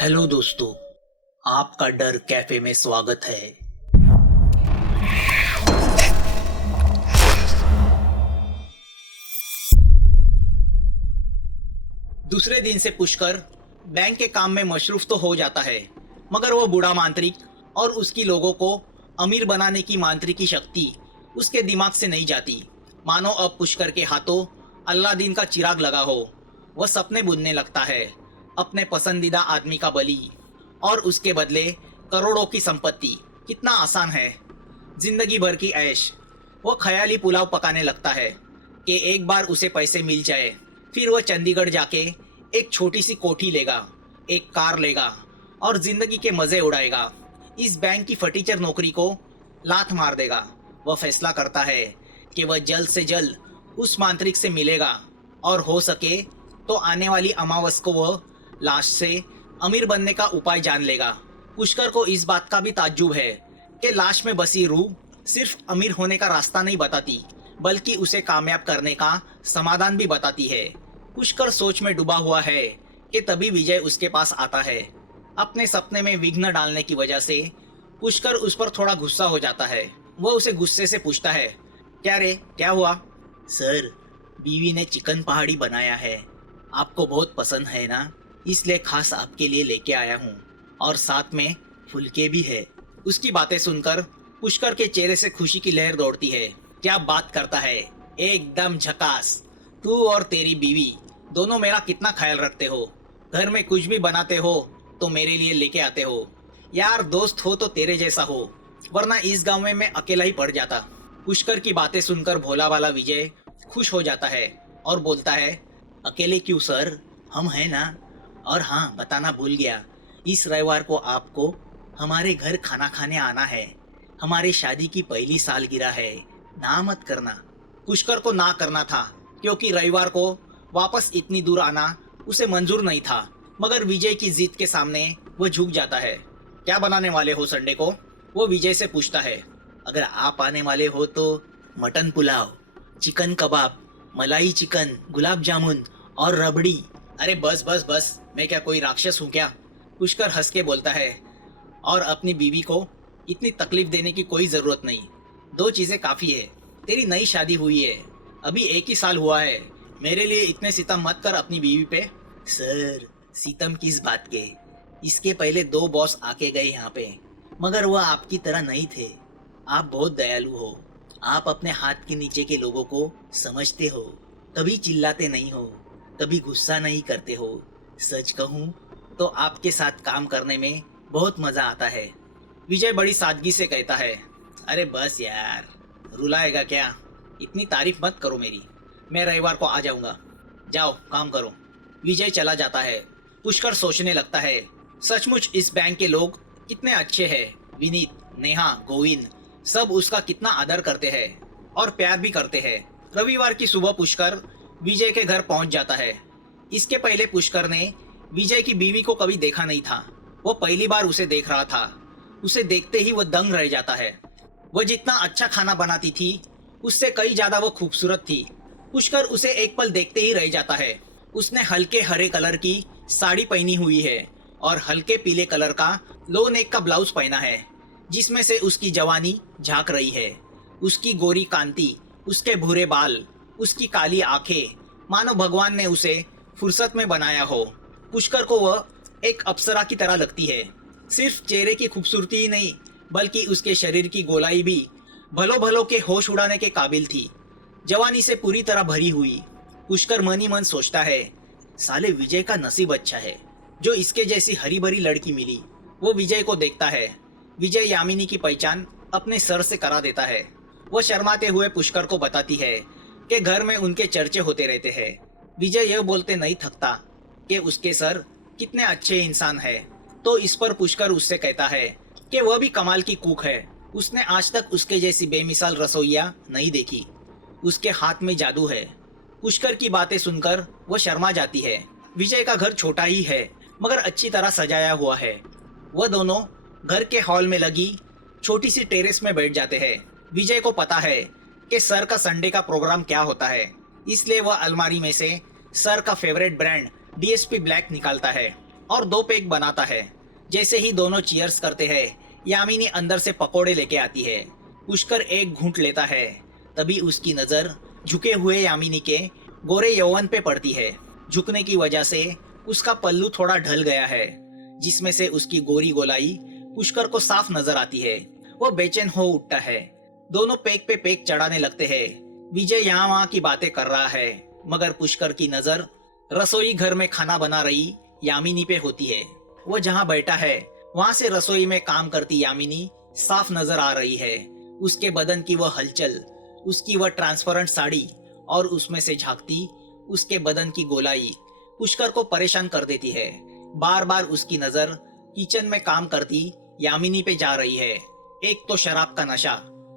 Hello दोस्तों, आपका डर कैफे में स्वागत है। दूसरे दिन से पुष्कर बैंक के काम में मशरूफ तो हो जाता है, मगर वो बूढ़ा मांत्रिक और उसकी लोगों को अमीर बनाने की मांत्रिकी शक्ति उसके दिमाग से नहीं जाती। मानो अब पुष्कर के हाथों अल्लादीन का चिराग लगा हो। वह सपने बुनने लगता है, अपने पसंदीदा आदमी का बलि और उसके बदले करोड़ों की संपत्ति। कितना आसान है जिंदगी भर की ऐश। वो ख्याली पुलाव पकाने लगता है कि एक बार उसे पैसे मिल जाए, फिर वह चंडीगढ़ जाके एक छोटी सी कोठी लेगा, एक कार लेगा और जिंदगी के मजे उड़ाएगा। इस बैंक की फटीचर नौकरी को लात मार देगा। वह फैसला करता है कि वह जल्द से जल्द उस मांत्रिक से मिलेगा और हो सके तो आने वाली अमावस को वह लाश से अमीर बनने का उपाय जान लेगा। पुष्कर को इस बात का भी ताज्जुब है कि लाश में बसी रूह सिर्फ अमीर होने का रास्ता नहीं बताती, बल्कि उसे कामयाब करने का समाधान भी बताती है। पुष्कर सोच में डूबा हुआ है कि तभी विजय उसके पास आता है। अपने सपने में विघ्न डालने की वजह से पुष्कर उस पर थोड़ा गुस्सा हो जाता है। वह उसे गुस्से से पूछता है, क्या रे, क्या हुआ? सर, बीवी ने चिकन पहाड़ी बनाया है, आपको बहुत पसंद है ना, इसलिए खास आपके लिए लेके आया हूँ, और साथ में फुलके भी है। उसकी बातें सुनकर पुष्कर के चेहरे से खुशी की लहर दौड़ती है। क्या बात करता है, एकदम झकास। तू और तेरी बीवी दोनों मेरा कितना ख्याल रखते हो। घर में कुछ भी बनाते हो तो मेरे लिए लेके आते हो। यार, दोस्त हो तो तेरे जैसा हो, वरना इस गांव में मैं अकेला ही पड़ जाता। पुष्कर की बातें सुनकर भोला वाला विजय खुश हो जाता है और बोलता है, अकेले क्यों सर, हम हैं ना। और हाँ, बताना भूल गया, इस रविवार को आपको हमारे घर खाना खाने आना है। हमारे शादी की पहली सालगिरह है, ना मत करना। पुष्कर को ना करना था, क्योंकि रविवार को वापस इतनी दूर आना उसे मंजूर नहीं था, मगर विजय की जिद के सामने वह झुक जाता है। क्या बनाने वाले हो संडे को? वो विजय से पूछता है। अगर आप आने वाले हो तो मटन पुलाव, चिकन कबाब, मलाई चिकन, गुलाब जामुन और रबड़ी। अरे बस बस बस, मैं क्या कोई राक्षस हूँ क्या? पुष्कर हंस के बोलता है, और अपनी बीवी को इतनी तकलीफ देने की कोई जरूरत नहीं। दो चीजें काफी है। तेरी नई शादी हुई है, अभी एक ही साल हुआ है। मेरे लिए इतने सितम मत कर अपनी बीवी पे। सर, सितम किस बात के? इसके पहले दो बॉस आके गए यहाँ पे, मगर वह आपकी तरह नहीं थे। आप बहुत दयालु हो, आप अपने हाथ के नीचे के लोगों को समझते हो, कभी चिल्लाते नहीं हो, कभी गुस्सा नहीं करते हो। सच कहूँ तो आपके साथ काम करने में बहुत मजा आता है। विजय बड़ी सादगी से कहता है, अरे बस यार, रुलाएगा क्या? इतनी तारीफ मत करो मेरी, मैं रविवार को आ जाऊंगा। जाओ काम करो। विजय चला जाता है। पुष्कर सोचने लगता है, सचमुच इस बैंक के लोग कितने अच्छे हैं। विनीत, नेहा, गोविंद सब उसका कितना आदर करते हैं और प्यार भी करते हैं। रविवार की सुबह पुष्कर विजय के घर पहुंच जाता है। इसके पहले पुष्कर ने विजय की बीवी को कभी देखा नहीं था। वो पहली बार उसे देख रहा था। उसे देखते ही वह दंग रह जाता है। वह जितना अच्छा खाना बनाती थी, उससे कई ज्यादा वो खूबसूरत थी। पुष्कर उसे एक पल देखते ही रह जाता है। उसने हल्के हरे कलर की साड़ी पहनी हुई है और हल्के पीले कलर का लो नेक का ब्लाउज पहना है, जिसमें से उसकी जवानी झांक रही है। उसकी गोरी कांति, उसके भूरे बाल, उसकी काली आंखें, मानो भगवान ने उसे फुर्सत में बनाया हो। पुष्कर को वह एक अप्सरा की तरह लगती है। सिर्फ चेहरे की खूबसूरती ही नहीं, बल्कि उसके शरीर की गोलाई भी भलो भलो के होश उड़ाने के काबिल थी। जवानी से पूरी तरह भरी हुई। पुष्कर मन ही मन सोचता है, साले विजय का नसीब अच्छा है जो इसके जैसी हरी भरी लड़की मिली। वो विजय को देखता है। विजय यामिनी की पहचान अपने सर से करा देता है। वो शर्माते हुए पुष्कर को बताती है कि घर में उनके चर्चे होते रहते हैं। विजय यह बोलते नहीं थकता कि उसके सर कितने अच्छे इंसान है। तो इस पर पुष्कर उससे कहता है कि वह भी कमाल की कुक है। उसने आज तक उसके जैसी बेमिसाल रसोइया नहीं देखी। उसके हाथ में जादू है। पुष्कर की बातें सुनकर वह शर्मा जाती है। विजय का घर छोटा ही है, मगर अच्छी तरह सजाया हुआ है। वह दोनों घर के हॉल में लगी छोटी सी टेरेस में बैठ जाते हैं। विजय को पता है कि सर का संडे का प्रोग्राम क्या होता है, इसलिए वह अलमारी में से सर का फेवरेट ब्रांड डीएसपी ब्लैक निकालता है और 2 पेग बनाता है। जैसे ही दोनों चीयर्स करते हैं, यामिनी अंदर से पकोड़े लेके आती है। पुष्कर एक घूंट लेता है। तभी उसकी नजर झुके हुए यामिनी के गोरे यौवन पे पड़ती है। झुकने की वजह से उसका पल्लू थोड़ा ढल गया है, जिसमें से उसकी गोरी गोलाई पुष्कर को साफ नजर आती है। वो बेचैन हो उठता है। दोनों पेग पे पेग चढ़ाने लगते हैं। विजय यहाँ वहाँ की बातें कर रहा है, मगर पुष्कर की नजर रसोई घर में खाना बना रही यामिनी पे होती है। वो जहाँ बैठा है वहां से रसोई में काम करती यामिनी साफ नजर आ रही है। उसके बदन की वह हलचल, उसकी वह ट्रांसपेरेंट साड़ी और उसमें से झांकती उसके बदन की गोलाई पुष्कर को परेशान कर देती है। बार बार उसकी नजर किचन में काम करती यामिनी पे जा रही है। एक तो शराब का नशा,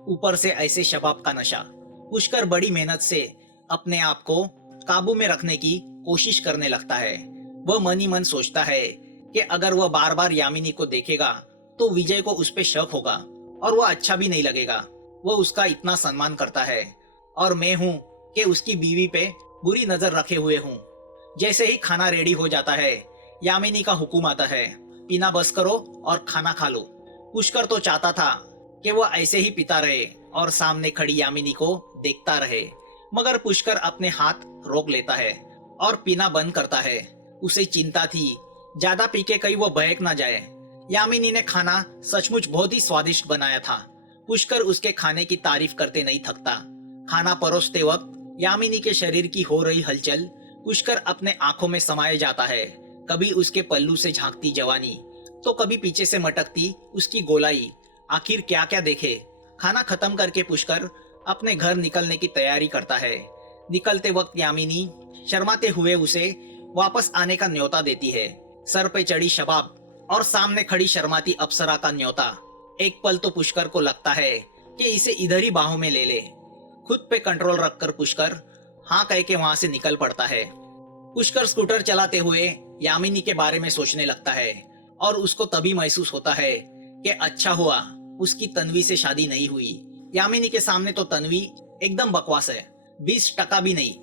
ऊपर से ऐसे शबाब का नशा। पुष्कर बड़ी मेहनत से अपने आप को काबू में रखने की कोशिश करने लगता है। वह मन ही मन सोचता है कि अगर वह बार बार यामिनी को देखेगा तो विजय को उस पे शक होगा और वह अच्छा भी नहीं लगेगा। वह उसका इतना सम्मान करता है और मैं हूँ कि उसकी बीवी पे बुरी नजर रखे हुए हूँ। जैसे ही खाना रेडी हो जाता है, यामिनी का हुक्म आता है, पीना बस करो और खाना खा लो। पुष्कर तो चाहता था कि वह ऐसे ही पीता रहे और सामने खड़ी यामिनी को देखता रहे, मगर पुष्कर अपने हाथ रोक लेता है और पीना बंद करता है। उसे चिंता थी ज्यादा पी के कहीं वो बहक ना जाए। यामिनी ने खाना सचमुच बहुत ही स्वादिष्ट बनाया था। पुष्कर उसके खाने की तारीफ करते नहीं थकता। खाना परोसते वक्त यामिनी के शरीर की हो रही हलचल पुष्कर अपने आंखों में समाये जाता है। कभी उसके पल्लू से झांकती जवानी, तो कभी पीछे से मटकती उसकी गोलाई। आखिर क्या क्या देखे। खाना खत्म करके पुष्कर अपने घर निकलने की तैयारी करता है। निकलते वक्त यामिनी शर्माते हुए उसे वापस आने का न्योता देती है। सर पे चढ़ी शबाब और सामने खड़ी शर्माती अप्सरा का न्योता। एक पल तो पुष्कर को लगता है कि इसे इधर ही बाहों में ले ले। खुद पे कंट्रोल रखकर पुष्कर हाँ कह के वहां से निकल पड़ता है। पुष्कर स्कूटर चलाते हुए यामिनी के बारे में सोचने लगता है और उसको तभी महसूस होता है कि अच्छा हुआ उसकी तन्वी से शादी नहीं हुई। यामिनी के सामने तो तन्वी एकदम बकवास है, 20% भी नहीं।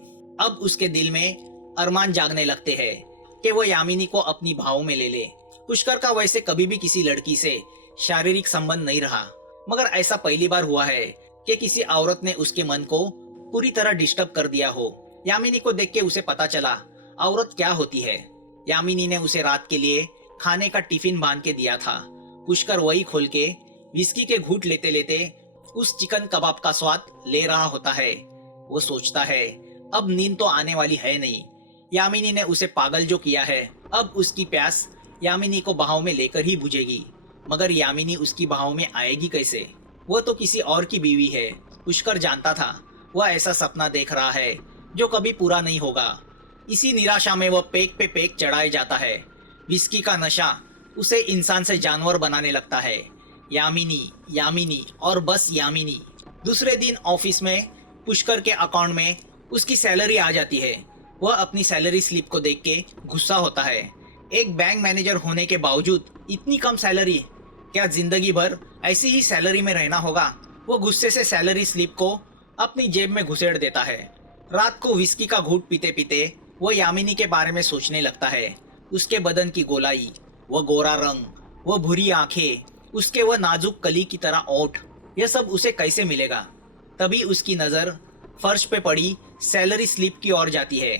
अब उसके दिल में अरमान जागने लगते हैं कि वो यामिनी को अपनी भावों में ले ले। पुष्कर का वैसे कभी भी किसी लड़की से शारीरिक संबंध नहीं रहा, मगर ऐसा पहली बार हुआ है कि किसी औरत ने उसके मन को पूरी तरह डिस्टर्ब कर दिया हो। यामिनी को देख के उसे पता चला औरत क्या होती है। यामिनी ने उसे रात के लिए खाने का टिफिन बांध के दिया था। पुष्कर वही खोल के विस्की के घूंट लेते लेते उस चिकन कबाब का स्वाद ले रहा होता है। वो सोचता है अब नींद तो आने वाली है नहीं। यामिनी ने उसे पागल जो किया है, अब उसकी प्यास यामिनी को बाहों में लेकर ही बुझेगी। मगर यामिनी उसकी बाहों में आएगी कैसे? वो तो किसी और की बीवी है। पुष्कर जानता था वह ऐसा सपना देख रहा है जो कभी पूरा नहीं होगा। इसी निराशा में वह पेग पे पेग चढ़ाए जाता है। विस्की का नशा उसे इंसान से जानवर बनाने लगता है। यामिनी, यामिनी और बस यामिनी। दूसरे दिन ऑफिस में पुष्कर के अकाउंट में उसकी सैलरी आ जाती है। वह अपनी सैलरी स्लिप को देख के गुस्सा होता है। एक बैंक मैनेजर होने के बावजूद इतनी कम सैलरी, क्या जिंदगी भर ऐसी ही सैलरी में रहना होगा? वो गुस्से से सैलरी स्लिप को अपनी जेब में घुसेड़ देता है। रात को विस्की का घूंट पीते पीते वो यामिनी के बारे में सोचने लगता है। उसके बदन की गोलाई, वह गोरा रंग, वह भूरी आंखें, उसके वह नाजुक कली की तरह ओठ, यह सब उसे कैसे मिलेगा? तभी उसकी नजर फर्श पे पड़ी सैलरी स्लिप की ओर जाती है।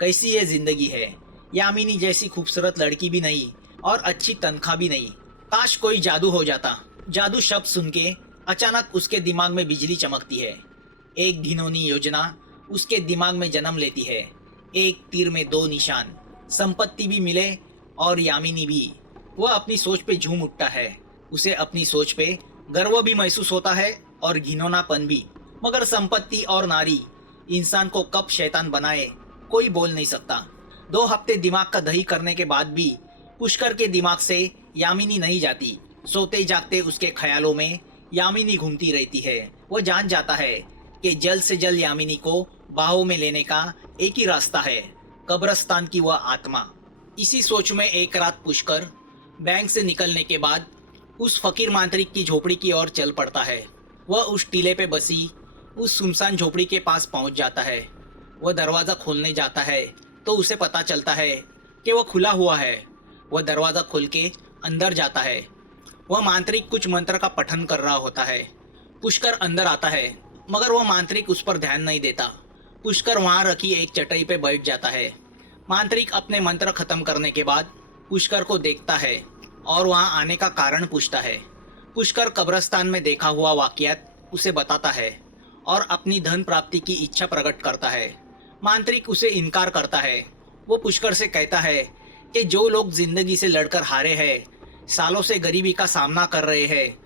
कैसी ये जिंदगी है? यामिनी जैसी खूबसूरत लड़की भी नहीं और अच्छी तनख्वाह भी नहीं। काश कोई जादू हो जाता। जादू शब्द सुन के अचानक उसके दिमाग में बिजली चमकती है। एक घिनौनी योजना उसके दिमाग में जन्म लेती है। एक तीर में 2 निशान, संपत्ति भी मिले और यामिनी भी। वह अपनी सोच पे झूम उठता है। उसे अपनी सोच पे गर्व भी महसूस होता है और घिनौनापन भी। मगर संपत्ति और नारी इंसान को कब शैतान बनाए कोई बोल नहीं सकता। 2 हफ्ते दिमाग का दही करने के बाद भी पुष्कर के दिमाग से यामिनी नहीं जाती। सोते जागते उसके ख्यालों में यामिनी घूमती रहती है। वो जान जाता है कि जल्द से जल्द यामिनी को बाहों में लेने का एक ही रास्ता है, कब्रिस्तान की वह आत्मा। इसी सोच में एक रात पुष्कर बैंक से निकलने के बाद उस फकीर मांत्रिक की झोपड़ी की ओर चल पड़ता है। वह उस टीले पे बसी उस सुनसान झोपड़ी के पास पहुंच जाता है। वह दरवाजा खोलने जाता है तो उसे पता चलता है कि वह खुला हुआ है। वह दरवाजा खोल के अंदर जाता है। वह मांत्रिक कुछ मंत्र का पठन कर रहा होता है। पुष्कर अंदर आता है, मगर वह मांत्रिक उस पर ध्यान नहीं देता। पुष्कर वहां रखी एक चटाई पे बैठ जाता है। मांत्रिक अपने मंत्र खत्म करने के बाद पुष्कर को देखता है और वहां आने का कारण पूछता है। पुष्कर कब्रिस्तान में देखा हुआ वाकयात उसे बताता है और अपनी धन प्राप्ति की इच्छा प्रकट करता है। मांत्रिक उसे इनकार करता है। वो पुष्कर से कहता है कि जो लोग जिंदगी से लड़कर हारे हैं, सालों से गरीबी का सामना कर रहे हैं,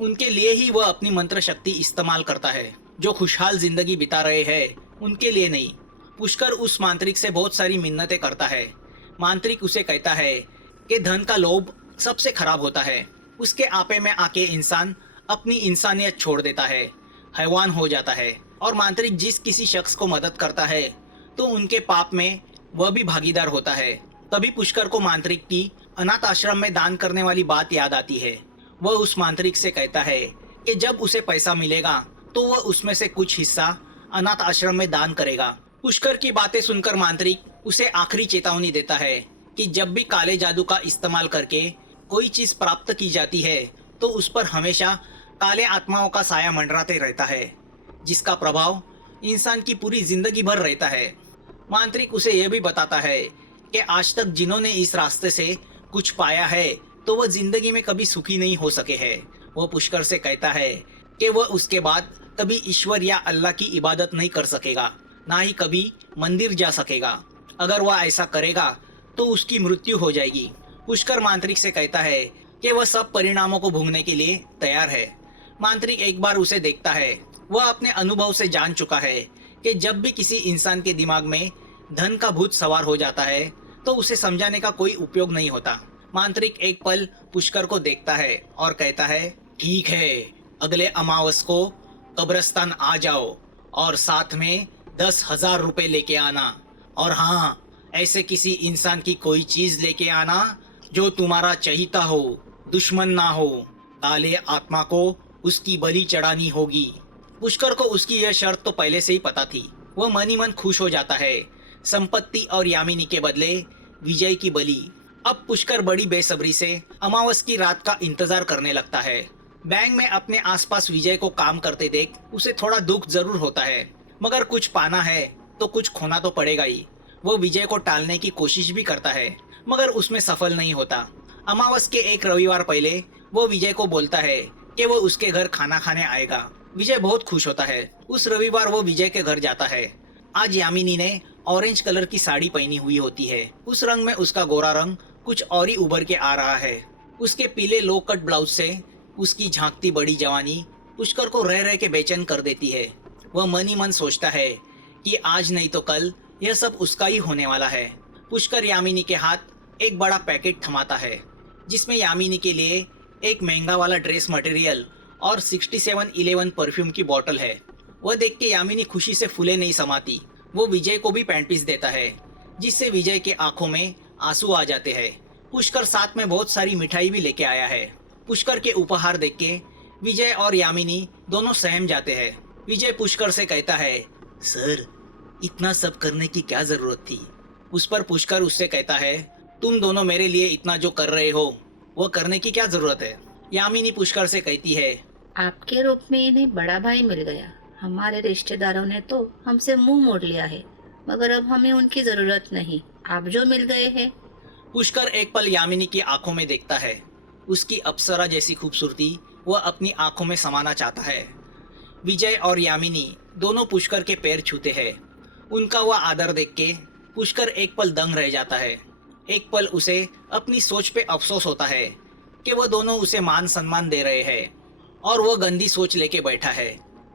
उनके लिए ही वह अपनी मंत्र शक्ति इस्तेमाल करता है। जो खुशहाल जिंदगी बिता रहे हैं, उनके लिए नहीं। पुष्कर उस मांत्रिक से बहुत सारी मिन्नतें करता है। मांत्रिक उसे कहता है कि धन का लोभ सबसे खराब होता है। उसके आपे में आके इंसान अपनी इंसानियत छोड़ देता है, हैवान हो जाता है। और मांत्रिक जिस किसी शख्स को मदद करता है तो उनके पाप में वह भी भागीदार होता है। तभी पुष्कर को मांत्रिक की अनाथ आश्रम में दान करने वाली बात याद आती है। वह उस मांत्रिक से कहता है कि जब उसे पैसा मिलेगा तो वह उसमें से कुछ हिस्सा अनाथ आश्रम में दान करेगा। पुष्कर की बातें सुनकर मांत्रिक उसे आखिरी चेतावनी देता है कि जब भी काले जादू का इस्तेमाल करके कोई चीज प्राप्त की जाती है तो उस पर हमेशा काले आत्माओं का साया मंडराते रहता है, जिसका प्रभाव इंसान की पूरी जिंदगी भर रहता है। मांत्रिक उसे यह भी बताता है कि आज तक जिन्होंने इस रास्ते से कुछ पाया है तो वह जिंदगी में कभी सुखी नहीं हो सके हैं। वह पुष्कर से कहता है कि वह उसके बाद कभी ईश्वर या अल्लाह की इबादत नहीं कर सकेगा, ना ही कभी मंदिर जा सकेगा। अगर वह ऐसा करेगा तो उसकी मृत्यु हो जाएगी। पुष्कर मांत्रिक से कहता है कि वह सब परिणामों को भोगने के लिए तैयार है। मांत्रिक एक बार उसे देखता है। वह अपने अनुभव से जान चुका है कि जब भी किसी इंसान के दिमाग में धन का भूत सवार हो जाता है तो उसे समझाने का कोई उपयोग नहीं होता। मांत्रिक एक पल पुष्कर को देखता है और कहता है, ठीक है, अगले अमावस को कब्रिस्तान आ जाओ और साथ में 10,000 रुपए लेके आना। और हाँ, ऐसे किसी इंसान की कोई चीज लेके आना जो तुम्हारा चहीता हो, दुश्मन ना हो। काले आत्मा को उसकी बलि चढ़ानी होगी। पुष्कर को उसकी यह शर्त तो पहले से ही पता थी। वह मन ही मन खुश हो जाता है। संपत्ति और यामिनी के बदले विजय की बलि। अब पुष्कर बड़ी बेसब्री से अमावस की रात का इंतजार करने लगता है। बैंक में अपने आसपास विजय को काम करते देख उसे थोड़ा दुख जरूर होता है, मगर कुछ पाना है तो कुछ खोना तो पड़ेगा ही। वो विजय को टालने की कोशिश भी करता है, मगर उसमें सफल नहीं होता। अमावस के एक रविवार पहले वो विजय को बोलता है कि वो उसके घर खाना खाने आएगा। विजय बहुत खुश होता है। उस रविवार वो विजय के घर जाता है। आज यामिनी ने ऑरेंज कलर की साड़ी पहनी हुई होती है। उस रंग में उसका गोरा रंग कुछ और ही उभर के आ रहा है। उसके पीले लो कट ब्लाउज से उसकी झांकती बड़ी जवानी पुष्कर को रह रह के बेचैन कर देती है। वह मन ही मन सोचता है कि आज नहीं तो कल यह सब उसका ही होने वाला है। पुष्कर यामिनी के हाथ एक बड़ा पैकेट थमाता है, जिसमें यामिनी के लिए एक महंगा वाला ड्रेस मटेरियल और 6711 परफ्यूम की बोतल है। वह देख के यामिनी खुशी से फूले नहीं समाती। वो विजय को भी पैंट पीस देता है, जिससे विजय के आंखों में आंसू आ जाते हैं। पुष्कर साथ में बहुत सारी मिठाई भी लेके आया है। पुष्कर के उपहार देख के विजय और यामिनी दोनों सहम जाते हैं। विजय पुष्कर से कहता है, सर, इतना सब करने की क्या जरूरत थी? उस पर पुष्कर उससे कहता है, तुम दोनों मेरे लिए इतना जो कर रहे हो वो करने की क्या जरूरत है? यामिनी पुष्कर से कहती है, आपके रूप में इन्हें बड़ा भाई मिल गया। हमारे रिश्तेदारों ने तो हमसे मुंह मोड़ लिया है, मगर अब हमें उनकी जरूरत नहीं। आप जो मिल गए हैं। पुष्कर एक पल यामिनी की आंखों में देखता है। उसकी अप्सरा जैसी खूबसूरती वह अपनी आंखों में समाना चाहता है। विजय और यामिनी दोनों पुष्कर के पैर छूते हैं। उनका वह आदर देख के पुष्कर एक पल दंग रह जाता है। एक पल उसे अपनी सोच पे अफसोस होता है कि वह दोनों उसे मान सम्मान दे रहे हैं और वह गंदी सोच लेके बैठा है।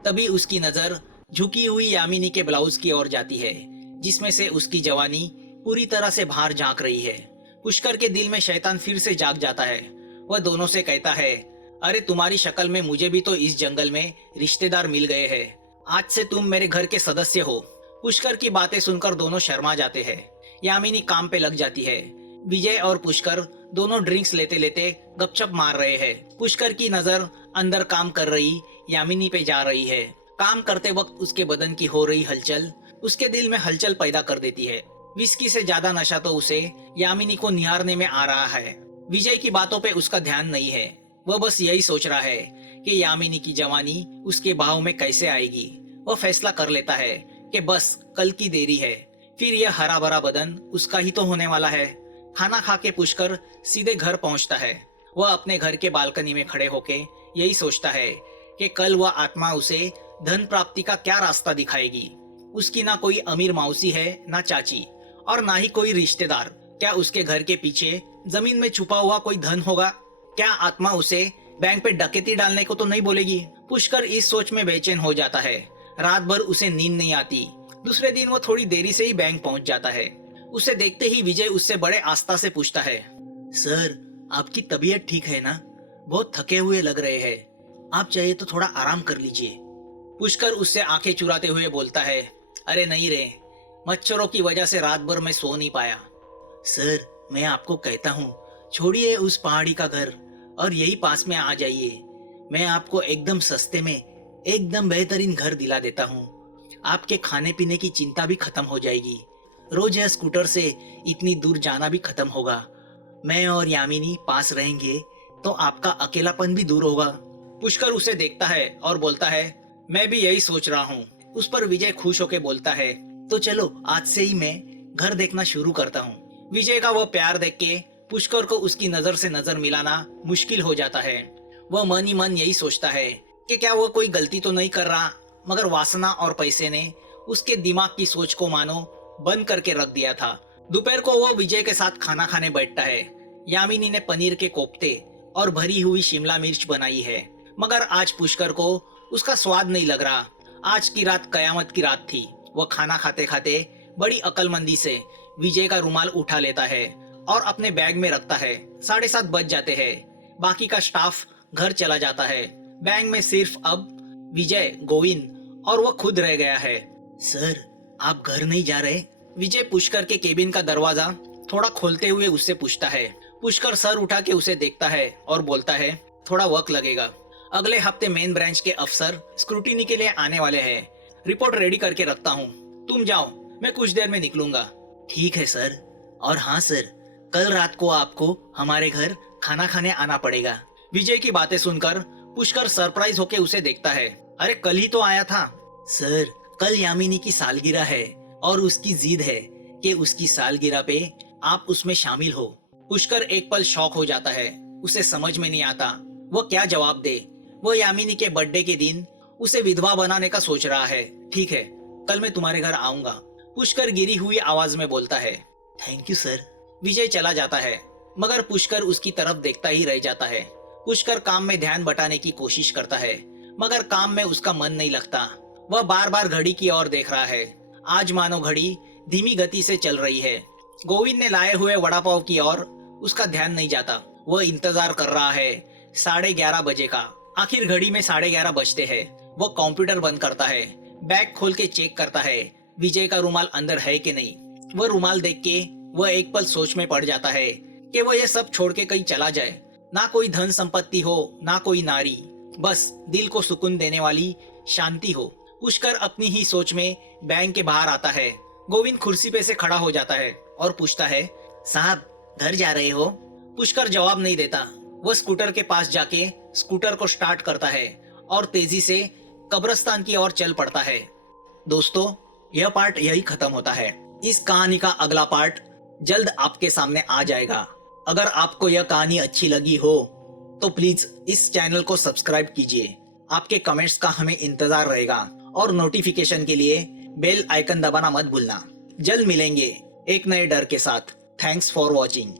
तभी उसकी नजर झुकी हुई यामिनी के ब्लाउज की ओर जाती है, जिसमें से उसकी जवानी पूरी तरह से बाहर झांक रही है। पुष्कर के दिल में शैतान फिर से जाग जाता है। वह दोनों से कहता है, अरे तुम्हारी शक्ल में मुझे भी तो इस जंगल में रिश्तेदार मिल गए हैं। आज से तुम मेरे घर के सदस्य हो। पुष्कर की बातें सुनकर दोनों शर्मा जाते हैं। यामिनी काम पे लग जाती है। विजय और पुष्कर दोनों ड्रिंक्स लेते लेते गपशप मार रहे हैं। पुष्कर की नजर अंदर काम कर रही यामिनी पे जा रही है। काम करते वक्त उसके बदन की हो रही हलचल उसके दिल में हलचल पैदा कर देती है। विस्की से ज्यादा नशा तो उसे यामिनी को निहारने में आ रहा है। विजय की बातों पे उसका ध्यान नहीं है। वह बस यही सोच रहा है कि यामिनी की जवानी उसके बाहों में कैसे आएगी। वह फैसला कर लेता है कि बस कल की देरी है, फिर यह हरा भरा बदन उसका ही तो होने वाला है। खाना खा के पुष्कर सीधे घर पहुंचता है। वह अपने घर के बालकनी में खड़े होके यही सोचता है कि कल वह आत्मा उसे धन प्राप्ति का क्या रास्ता दिखाएगी। उसकी ना कोई अमीर मौसी है, ना चाची, और ना ही कोई रिश्तेदार। क्या उसके घर के पीछे जमीन में छुपा हुआ कोई धन होगा? क्या आत्मा उसे बैंक पे डकैती डालने को तो नहीं बोलेगी? पुष्कर इस सोच में बेचैन हो जाता है। रात भर उसे नींद नहीं आती। दूसरे दिन वो थोड़ी देरी से ही बैंक पहुंच जाता है। उसे देखते ही विजय उससे बड़े आस्था से पूछता है, सर, आपकी तबीयत ठीक है ना? बहुत थके हुए लग रहे हैं। आप चाहे तो थोड़ा आराम कर लीजिए। पुष्कर उससे आंखें चुराते हुए बोलता है, अरे नहीं रे, मच्छरों की वजह से रात भर मैं सो नहीं पाया। सर, मैं आपको कहता हूँ, छोड़िए उस पहाड़ी का घर और यही पास में आ जाइए। मैं आपको एकदम सस्ते में एकदम बेहतरीन घर दिला देता हूँ। आपके खाने पीने की चिंता भी खत्म हो जाएगी। रोज यह स्कूटर से इतनी दूर जाना भी खत्म होगा। मैं और यामिनी पास रहेंगे तो आपका अकेलापन भी दूर होगा। पुष्कर उसे देखता है और बोलता है, मैं भी यही सोच रहा हूँ। उस पर विजय खुश होकर बोलता है, तो चलो आज से ही मैं घर देखना शुरू करता हूँ। विजय का वो प्यार देख के पुष्कर को उसकी नजर से नजर मिलाना मुश्किल हो जाता है। वह मन ही मन यही सोचता है कि क्या वो कोई गलती तो नहीं कर रहा, मगर वासना और पैसे ने उसके दिमाग की सोच को मानो बंद करके रख दिया था। दोपहर को वह विजय के साथ खाना खाने बैठता है। यामिनी ने पनीर के कोफ्ते और भरी हुई शिमला मिर्च बनाई है, मगर आज पुष्कर को उसका स्वाद नहीं लग रहा। आज की रात कयामत की रात थी। वह खाना खाते खाते बड़ी अक्लमंदी से विजय का रुमाल उठा लेता है और अपने बैग में रखता है। 7:30 बज जाते हैं। बाकी का स्टाफ घर चला जाता है। बैंक में सिर्फ अब विजय, गोविंद और वह खुद रह गया है। सर, आप घर नहीं जा रहे? विजय पुष्कर के केबिन का दरवाजा थोड़ा खोलते हुए उससे पूछता है। पुष्कर सर उठा के उसे देखता है और बोलता है, थोड़ा वक्त लगेगा। अगले हफ्ते मेन ब्रांच के अफसर स्क्रूटिनी के लिए आने वाले हैं। रिपोर्ट रेडी करके रखता हूँ, तुम जाओ, मैं कुछ देर में निकलूंगा। ठीक है सर। और हाँ सर, कल रात को आपको हमारे घर खाना खाने आना पड़ेगा। विजय की बातें सुनकर पुष्कर सरप्राइज होके उसे देखता है। अरे कल ही तो आया था। सर, कल यामिनी की सालगिरह है और उसकी जिद है कि उसकी सालगिरह पे आप उसमें शामिल हो। पुष्कर एक पल शॉक हो जाता है। उसे समझ में नहीं आता वो क्या जवाब दे। वो यामिनी के बर्थडे के दिन उसे विधवा बनाने का सोच रहा है। ठीक है, कल मैं तुम्हारे घर आऊंगा, पुष्कर गिरी हुई आवाज में बोलता है। Thank you sir. विजय चला जाता है, मगर पुष्कर उसकी तरफ देखता ही रह जाता है। पुष्कर काम में ध्यान बटाने की कोशिश करता है, मगर काम में उसका मन नहीं लगता। वह बार बार घड़ी की ओर देख रहा है। आज मानो घड़ी धीमी गति से चल रही है। गोविंद ने लाए हुए वड़ा पाव की ओर उसका ध्यान नहीं जाता। वह इंतजार कर रहा है 11:30 बजे का। आखिर घड़ी में 11:30 बजते हैं। वह कंप्यूटर बंद करता है, बैग खोल के चेक करता है विजय का रुमाल अंदर है कि नहीं। वह रुमाल देख के वह एक पल सोच में पड़ जाता है कि वह यह सब छोड़ के कहीं चला जाए। ना कोई धन संपत्ति हो, ना कोई नारी, बस दिल को सुकून देने वाली शांति हो। पुष्कर अपनी ही सोच में बैंक के बाहर आता है। गोविंद कुर्सी पे से खड़ा हो जाता है और पूछता है, साहब घर जा रहे हो? पुष्कर जवाब नहीं देता। वह स्कूटर के पास जाके स्कूटर को स्टार्ट करता है और तेजी से कब्रिस्तान की ओर चल पड़ता है। दोस्तों, यह पार्ट यही खत्म होता है। इस कहानी का अगला पार्ट जल्द आपके सामने आ जाएगा। अगर आपको यह कहानी अच्छी लगी हो तो प्लीज इस चैनल को सब्सक्राइब कीजिए। आपके कमेंट्स का हमें इंतजार रहेगा और नोटिफिकेशन के लिए बेल आइकन दबाना मत भूलना। जल्द मिलेंगे एक नए डर के साथ। Thanks for watching.